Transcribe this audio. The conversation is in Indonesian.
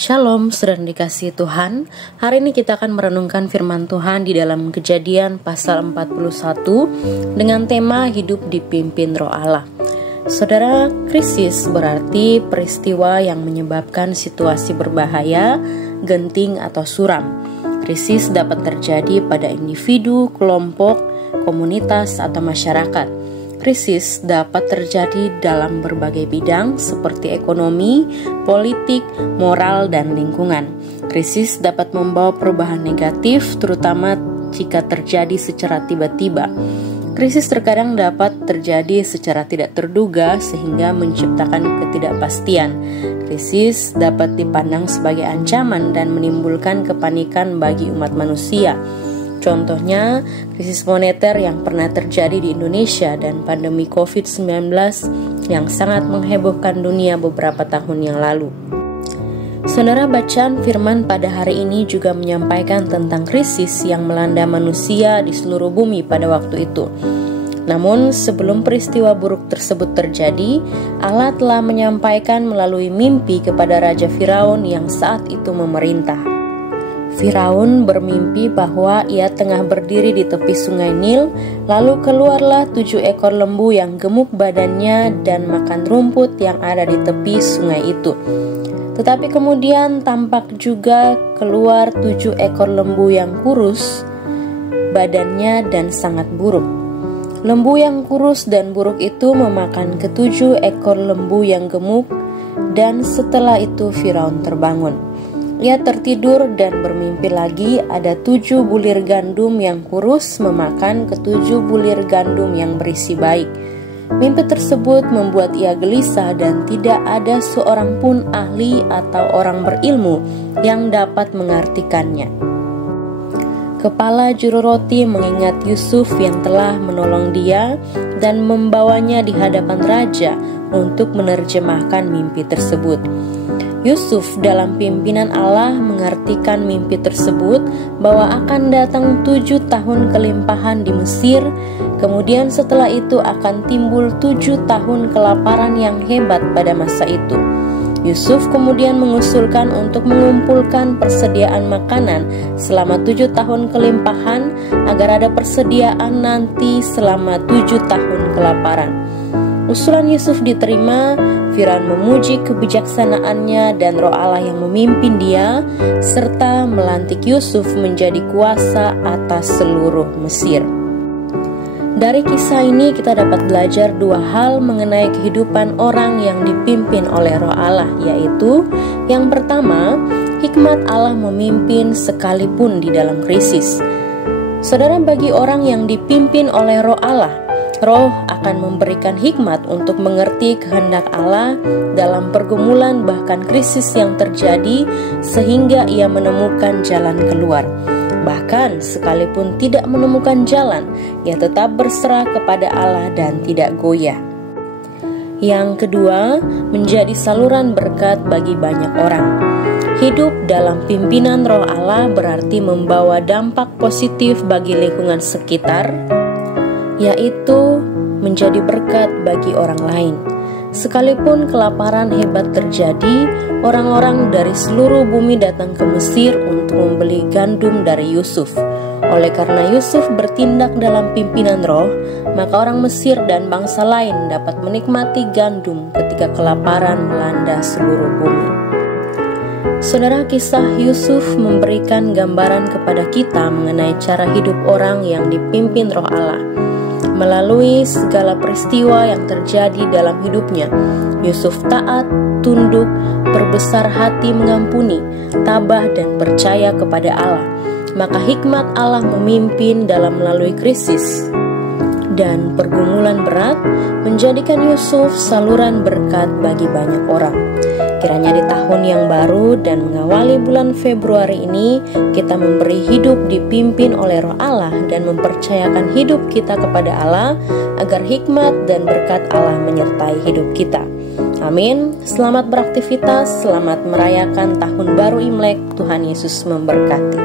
Shalom, saudara dikasihi Tuhan. Hari ini kita akan merenungkan firman Tuhan di dalam Kejadian pasal 41 dengan tema hidup dipimpin Roh Allah. Saudara, krisis berarti peristiwa yang menyebabkan situasi berbahaya, genting atau suram. Krisis dapat terjadi pada individu, kelompok, komunitas atau masyarakat. Krisis dapat terjadi dalam berbagai bidang seperti ekonomi, politik, moral, dan lingkungan. Krisis dapat membawa perubahan negatif, terutama jika terjadi secara tiba-tiba. Krisis terkadang dapat terjadi secara tidak terduga sehingga menciptakan ketidakpastian. Krisis dapat dipandang sebagai ancaman dan menimbulkan kepanikan bagi umat manusia. Contohnya, krisis moneter yang pernah terjadi di Indonesia dan pandemi COVID-19 yang sangat menghebohkan dunia beberapa tahun yang lalu. Saudara, bacaan firman pada hari ini juga menyampaikan tentang krisis yang melanda manusia di seluruh bumi pada waktu itu. Namun, sebelum peristiwa buruk tersebut terjadi, Allah telah menyampaikan melalui mimpi kepada Raja Firaun yang saat itu memerintah. Firaun bermimpi bahwa ia tengah berdiri di tepi sungai Nil, lalu keluarlah 7 ekor lembu yang gemuk badannya dan makan rumput yang ada di tepi sungai itu. Tetapi kemudian tampak juga keluar 7 ekor lembu yang kurus badannya dan sangat buruk. Lembu yang kurus dan buruk itu memakan ke-7 ekor lembu yang gemuk, dan setelah itu Firaun terbangun. Ia tertidur dan bermimpi lagi ada 7 bulir gandum yang kurus memakan ke-7 bulir gandum yang berisi baik. Mimpi tersebut membuat ia gelisah dan tidak ada seorang pun ahli atau orang berilmu yang dapat mengartikannya. Kepala juru roti mengingat Yusuf yang telah menolong dia dan membawanya di hadapan raja untuk menerjemahkan mimpi tersebut. Yusuf dalam pimpinan Allah mengartikan mimpi tersebut bahwa akan datang 7 tahun kelimpahan di Mesir, kemudian setelah itu akan timbul 7 tahun kelaparan yang hebat pada masa itu. Yusuf kemudian mengusulkan untuk mengumpulkan persediaan makanan selama 7 tahun kelimpahan agar ada persediaan nanti selama 7 tahun kelaparan. Usulan Yusuf diterima. Firaun memuji kebijaksanaannya dan Roh Allah yang memimpin dia, serta melantik Yusuf menjadi kuasa atas seluruh Mesir. Dari kisah ini kita dapat belajar 2 hal mengenai kehidupan orang yang dipimpin oleh Roh Allah, yaitu yang pertama, hikmat Allah memimpin sekalipun di dalam krisis. Saudara, bagi orang yang dipimpin oleh Roh Allah, Roh akan memberikan hikmat untuk mengerti kehendak Allah dalam pergumulan bahkan krisis yang terjadi sehingga ia menemukan jalan keluar. Bahkan sekalipun tidak menemukan jalan, ia tetap berserah kepada Allah dan tidak goyah. Yang kedua, menjadi saluran berkat bagi banyak orang. Hidup dalam pimpinan Roh Allah berarti membawa dampak positif bagi lingkungan sekitar, yaitu menjadi berkat bagi orang lain. Sekalipun kelaparan hebat terjadi, orang-orang dari seluruh bumi datang ke Mesir untuk membeli gandum dari Yusuf. Oleh karena Yusuf bertindak dalam pimpinan Roh, maka orang Mesir dan bangsa lain dapat menikmati gandum ketika kelaparan melanda seluruh bumi. Saudara, kisah Yusuf memberikan gambaran kepada kita mengenai cara hidup orang yang dipimpin Roh Allah. Melalui segala peristiwa yang terjadi dalam hidupnya, Yusuf taat, tunduk, berbesar hati mengampuni, tabah dan percaya kepada Allah. Maka hikmat Allah memimpin dalam melalui krisis dan pergumulan berat, menjadikan Yusuf saluran berkat bagi banyak orang. Kiranya di tahun yang baru dan mengawali bulan Februari ini, kita memberi hidup dipimpin oleh Roh Allah dan mempercayakan hidup kita kepada Allah agar hikmat dan berkat Allah menyertai hidup kita. Amin. Selamat beraktivitas, selamat merayakan tahun baru Imlek. Tuhan Yesus memberkati.